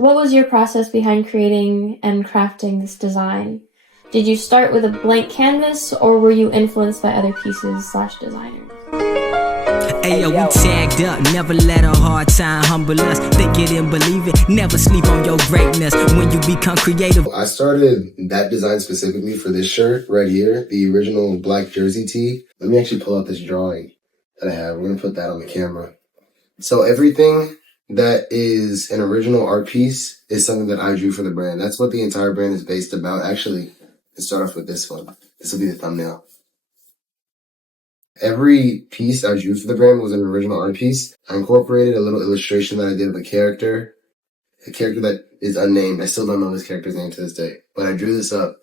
What was your process behind creating and crafting this design? Did you start with a blank canvas, or were you influenced by other pieces/designers? Hey yo, we tagged up, never let a hard time humble us. Think it and believe it, never sleep on your greatness. When you become creative. I started that design specifically for this shirt right here, the original black jersey tee. Let me actually pull out this drawing that I have. We're gonna put that on the camera. So everything that is an original art piece is something that I drew for the brand. That's what the entire brand is based about. Actually, let's start off with this one. This will be the thumbnail. Every piece I drew for the brand was an original art piece. I incorporated a little illustration that I did of a character that is unnamed. I still don't know this character's name to this day, but I drew this up.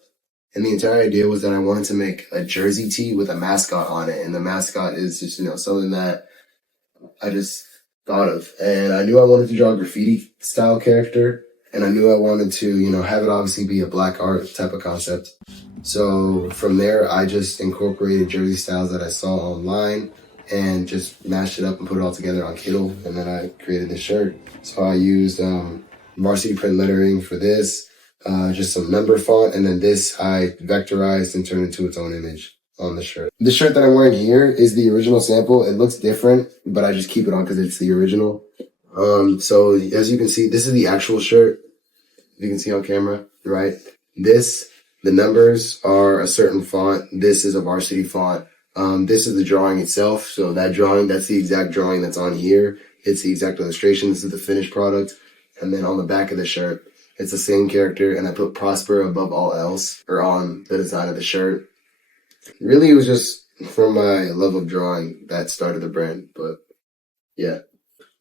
And the entire idea was that I wanted to make a jersey tee with a mascot on it. And the mascot is just, something that I just thought of. And I knew I wanted to draw a graffiti style character. And I knew I wanted to, have it obviously be a black art type of concept. So from there, I just incorporated jersey styles that I saw online and just mashed it up and put it all together on Kindle. And then I created this shirt. So I used varsity print lettering for this, just some number font. And then this I vectorized and turned into its own image on the shirt. The shirt that I'm wearing here is the original sample. It looks different, but I just keep it on because it's the original. So as you can see, this is the actual shirt. You can see on camera, right? The numbers are a certain font. This is a varsity font. This is the drawing itself. So that drawing, that's the exact drawing that's on here. It's the exact illustration. This is the finished product. And then on the back of the shirt, it's the same character. And I put Prosper above all else, or on the design of the shirt. Really, it was just from my love of drawing that started the brand. But yeah,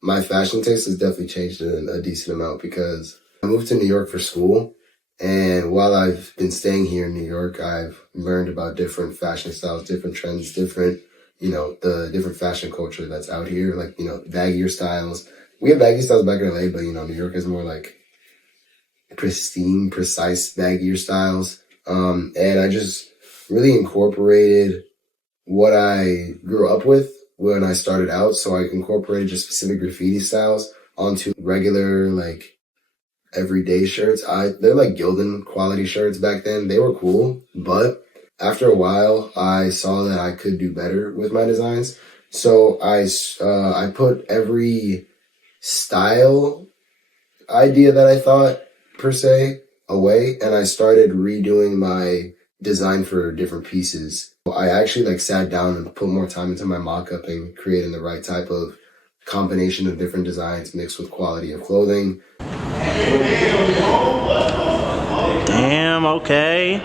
my fashion taste has definitely changed a decent amount because I moved to New York for school. And while I've been staying here in New York, I've learned about different fashion styles, different trends, different, the different fashion culture that's out here, like, baggier styles. We have baggy styles back in LA, but, New York is more like pristine, precise, baggier styles. And I just really incorporated what I grew up with when I started out. So I incorporated just specific graffiti styles onto regular, everyday shirts. They're like Gildan quality shirts back then. They were cool, but after a while, I saw that I could do better with my designs. So I put every style idea that I thought per se away, and I started redoing my design for different pieces. I actually sat down and put more time into my mock-up and creating the right type of combination of different designs mixed with quality of clothing. Damn, okay.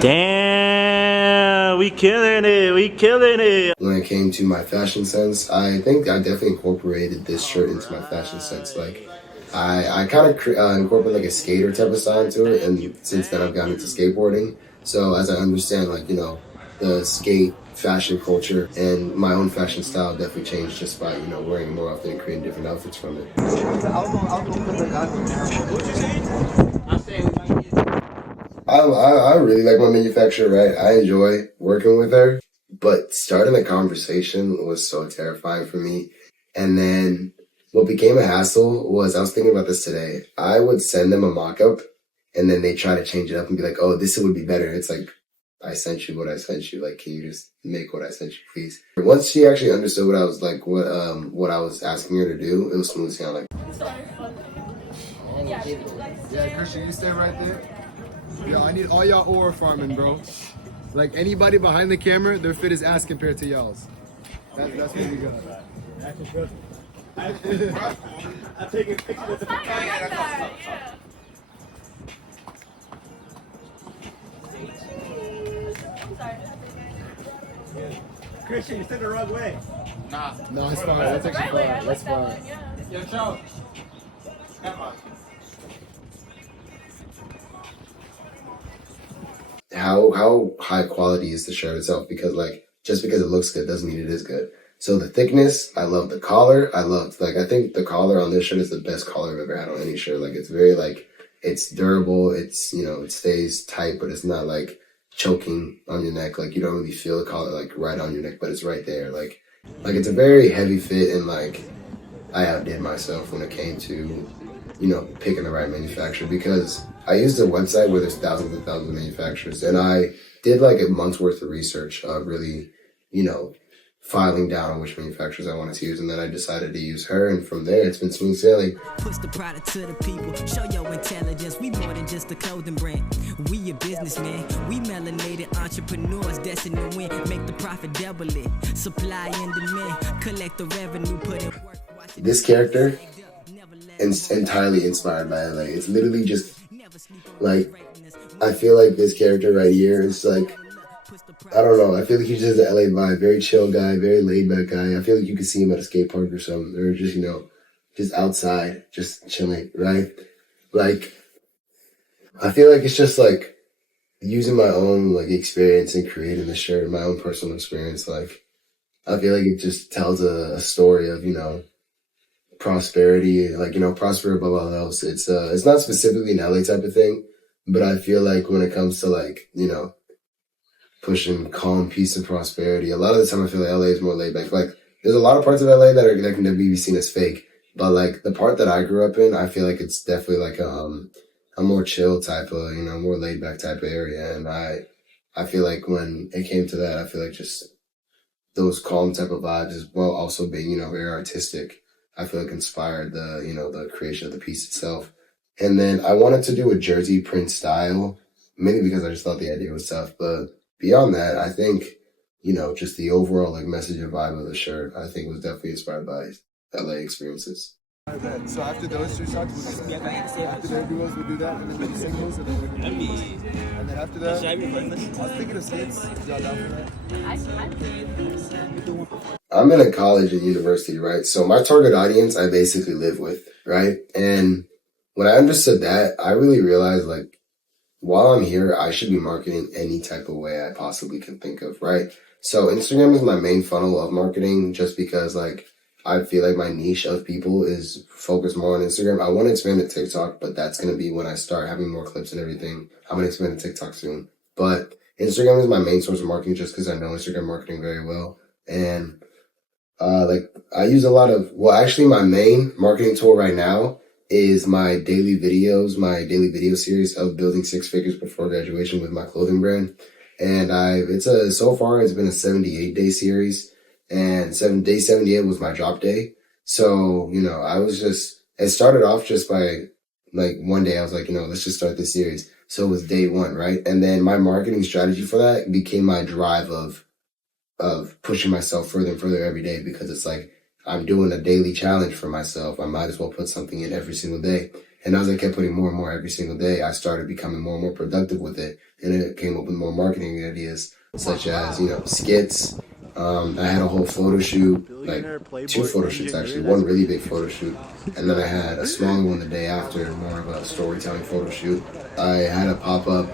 Damn, we killing it. When it came to my fashion sense, I think I definitely incorporated this shirt into my fashion sense. I kind of incorporate a skater type of style into it, and since then I've gotten into skateboarding. So as I understand, the skate fashion culture and my own fashion style definitely changed just by, wearing more often and creating different outfits from it. I really like my manufacturer, right? I enjoy working with her, but starting a conversation was so terrifying for me. And then what became a hassle was, I was thinking about this today. I would send them a mock-up and then they try to change it up and be like, oh, this would be better. It's like, I sent you what I sent you. Can you just make what I sent you, please? Once she actually understood what I was what I was asking her to do, it was smooth sailing. Yeah, Christian, you stay right there. Yo, I need all y'all ore farming, bro. Anybody behind the camera, their fit is ass compared to y'all's. That's what we got. I'm taking pictures of the fire. Christian, you're sitting the wrong way. Nah. No, it's fine. That's actually fine. That's fine. Yo, Joe. Come on. How high quality is the shirt itself? Because just because it looks good doesn't mean it is good. So the thickness, I love the collar. I think the collar on this shirt is the best collar I've ever had on any shirt. It's very it's durable. It's, it stays tight, but it's not choking on your neck. You don't really feel the collar right on your neck, but it's right there. It's a very heavy fit, and I outdid myself when it came to picking the right manufacturer, because I used a website where there's thousands and thousands of manufacturers, and I did like a month's worth of research of really, filing down on which manufacturers I wanted to use, and then I decided to use her, and from there it's been smooth sailing. Push the product to the people, show your intelligence. We more than just a clothing brand. We a businessman. We melanated entrepreneurs destined to win. Make the profit double it. Supply and demand. Collect the revenue, put in work. This character is entirely inspired by LA. It's literally just like, I feel like this character right here is like, I don't know, I feel like he's just an LA vibe, very chill guy, very laid back guy. I feel like you could see him at a skate park or something, or just, just outside, just chilling, right? Like, I feel like it's just like using my own like experience and creating the shirt, my own personal experience. Like, I feel like it just tells a story of, prosperity, like, prosper above all else. It's not specifically an LA type of thing, but I feel like when it comes to like, pushing calm, peace, and prosperity, a lot of the time I feel like LA is more laid back. Like, there's a lot of parts of LA that can be seen as fake, but like the part that I grew up in, I feel like it's definitely like a more chill type of, more laid back type of area. And I feel like when it came to that, I feel like just those calm type of vibes, as well also being, very artistic, I feel like inspired the, the creation of the piece itself. And then I wanted to do a jersey print style, mainly because I just thought the idea was tough. But beyond that, I think, just the overall like message and vibe of the shirt, I think was definitely inspired by LA experiences. So after those 2 songs, after the duos, we'll do that, and then we'll do singles, and then we'll do duos. And then after that, I was thinking of skits. Is y'all down for that? I'm in a college and university, right? So my target audience, I basically live with, right? And when I understood that, I really realized like, while I'm here, I should be marketing any type of way I possibly can think of, right? So Instagram is my main funnel of marketing, just because like, I feel like my niche of people is focused more on Instagram. I want to expand to TikTok, but that's going to be when I start having more clips and everything. I'm going to expand to TikTok soon. But Instagram is my main source of marketing, just because I know Instagram marketing very well. And I use a lot of, actually my main marketing tool right now is my daily video series of building 6 figures before graduation with my clothing brand. And so far it's been a 78-day series, and day 78 was my drop day. So, it started off just by like one day I was like, let's just start this series. So it was day 1, right? And then my marketing strategy for that became my drive of pushing myself further and further every day, because it's like, I'm doing a daily challenge for myself. I might as well put something in every single day. And as I kept putting more and more every single day, I started becoming more and more productive with it. And it came up with more marketing ideas, such as, skits. I had a whole photo shoot, like 2 photo shoots actually, one really big photo shoot. And then I had a smaller one the day after, more of a storytelling photo shoot. I had a pop-up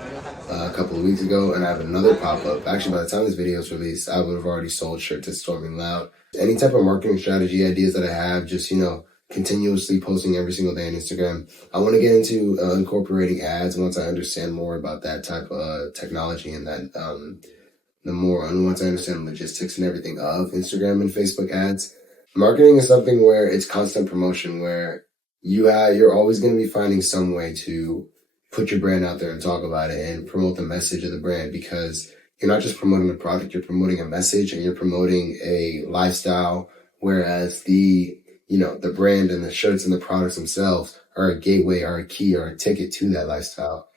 a couple of weeks ago, and I have another pop-up. Actually, by the time this video is released, I would have already sold shirts at Storming Loud. Any type of marketing strategy ideas that I have, just, continuously posting every single day on Instagram. I want to get into incorporating ads once I understand more about that type of technology, and that once I understand logistics and everything of Instagram and Facebook ads. Marketing is something where it's constant promotion, where you're always going to be finding some way to put your brand out there and talk about it and promote the message of the brand, because you're not just promoting a product, you're promoting a message and you're promoting a lifestyle, whereas the brand and the shirts and the products themselves are a gateway, are a key, or a ticket to that lifestyle.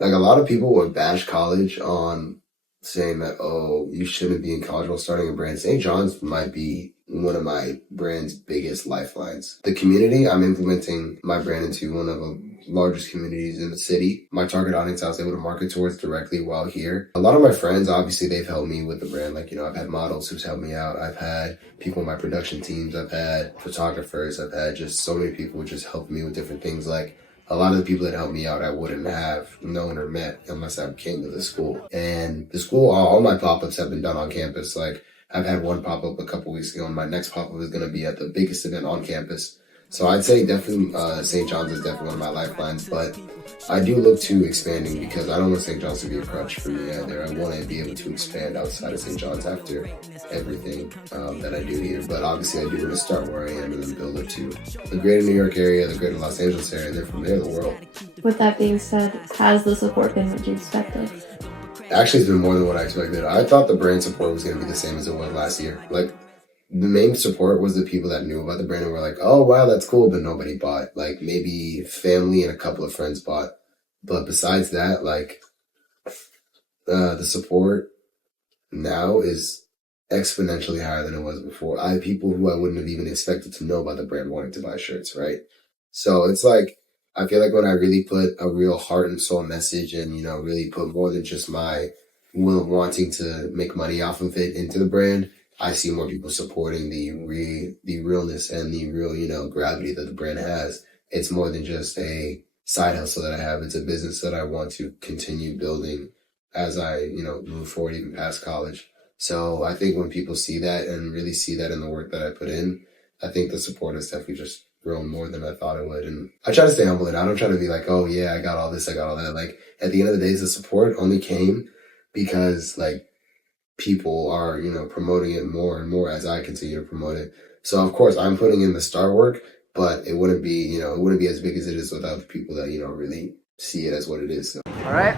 Like, a lot of people would bash college on saying that, oh, you shouldn't be in college while starting a brand. St. John's might be one of my brand's biggest lifelines. The community, I'm implementing my brand into one of the largest communities in the city. My target audience I was able to market towards directly while here. A lot of my friends, obviously, they've helped me with the brand. Like, I've had models who's helped me out. I've had people in my production teams. I've had photographers. I've had just so many people who just helped me with different things. Like, a lot of the people that helped me out, I wouldn't have known or met unless I came to the school. And the school, all my pop-ups have been done on campus. Like, I've had one pop-up a couple weeks ago, and my next pop-up is going to be at the biggest event on campus. So I'd say definitely St. John's is definitely one of my lifelines, but I do look to expanding because I don't want St. John's to be a crutch for me either. I want to be able to expand outside of St. John's after everything that I do here. But obviously I do want to start where I am and then build it to the greater New York area, the greater Los Angeles area, and then from there the world. With that being said, has the support been what you expected? Actually, it's been more than what I expected. I thought the brand support was going to be the same as it was last year. Like, the main support was the people that knew about the brand and were like, oh, wow, that's cool, but nobody bought. Like, maybe family and a couple of friends bought. But besides that, like, the support now is exponentially higher than it was before. I have people who I wouldn't have even expected to know about the brand wanting to buy shirts, right? So it's like, I feel like when I really put a real heart and soul message and, you know, really put more than just my wanting to make money off of it into the brand, I see more people supporting the realness and the real, you know, gravity that the brand has. It's more than just a side hustle that I have. It's a business that I want to continue building as I, you know, move forward even past college. So I think when people see that and really see that in the work that I put in, I think the support has definitely just grown more than I thought it would. And I try to stay humble and I don't try to be like, oh yeah, I got all this, I got all that. Like at the end of the day, the support only came because like people are, you know, promoting it more and more as I continue to promote it. So of course I'm putting in the star work, but it wouldn't be, you know, it wouldn't be as big as it is without the people that, you know, really see it as what it is. So. All right.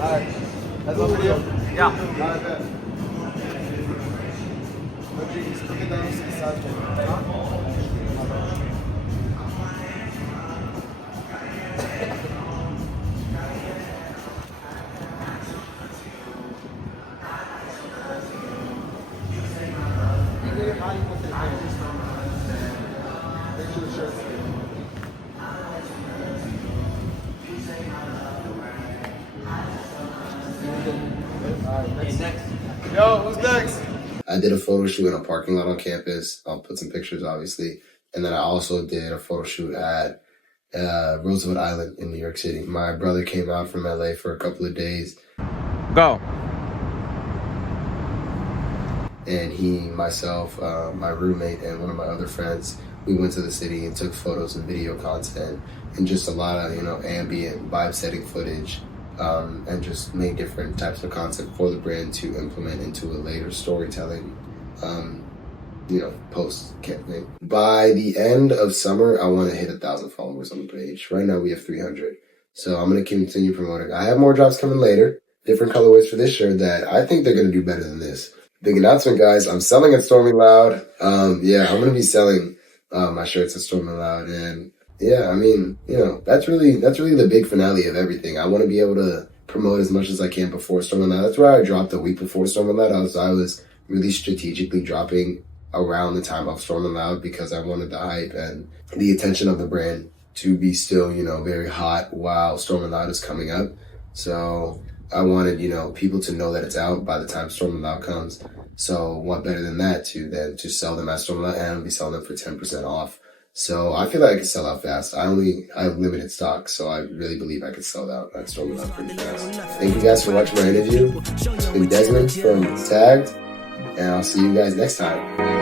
All right. That's all video? Yeah. All right, bet. Just put it down to the side. Yo, who's next? I did a photo shoot in a parking lot on campus. I'll put some pictures, obviously. And then I also did a photo shoot at Roosevelt Island in New York City. My brother came out from LA for a couple of days. Go. And he, myself, my roommate, and one of my other friends, we went to the city and took photos and video content and just a lot of, you know, ambient vibe setting footage. And just made different types of content for the brand to implement into a later storytelling, you know, post campaign. By the end of summer, I want to hit 1,000 followers on the page. Right now we have 300. So I'm going to continue promoting. I have more drops coming later, different colorways for this shirt that I think they're going to do better than this. Big announcement, guys. I'm selling at Storming Loud. Yeah, I'm going to be selling my shirts at Storming Loud, and yeah, I mean, you know, that's really the big finale of everything. I want to be able to promote as much as I can before Storming Loud. That's where I dropped a week before Storming Loud. I was really strategically dropping around the time of Storming Loud because I wanted the hype and the attention of the brand to be still, you know, very hot while Storming Loud is coming up. So I wanted, you know, people to know that it's out by the time Storming Loud comes. So what better than that to sell them at Storming Loud, and I'll be selling them for 10% off. So I feel like I can sell out fast. I have limited stock, so I really believe I could sell out at Storming Loud pretty fast. Thank you guys for watching my interview. It's been Desmond from Tagged, and I'll see you guys next time.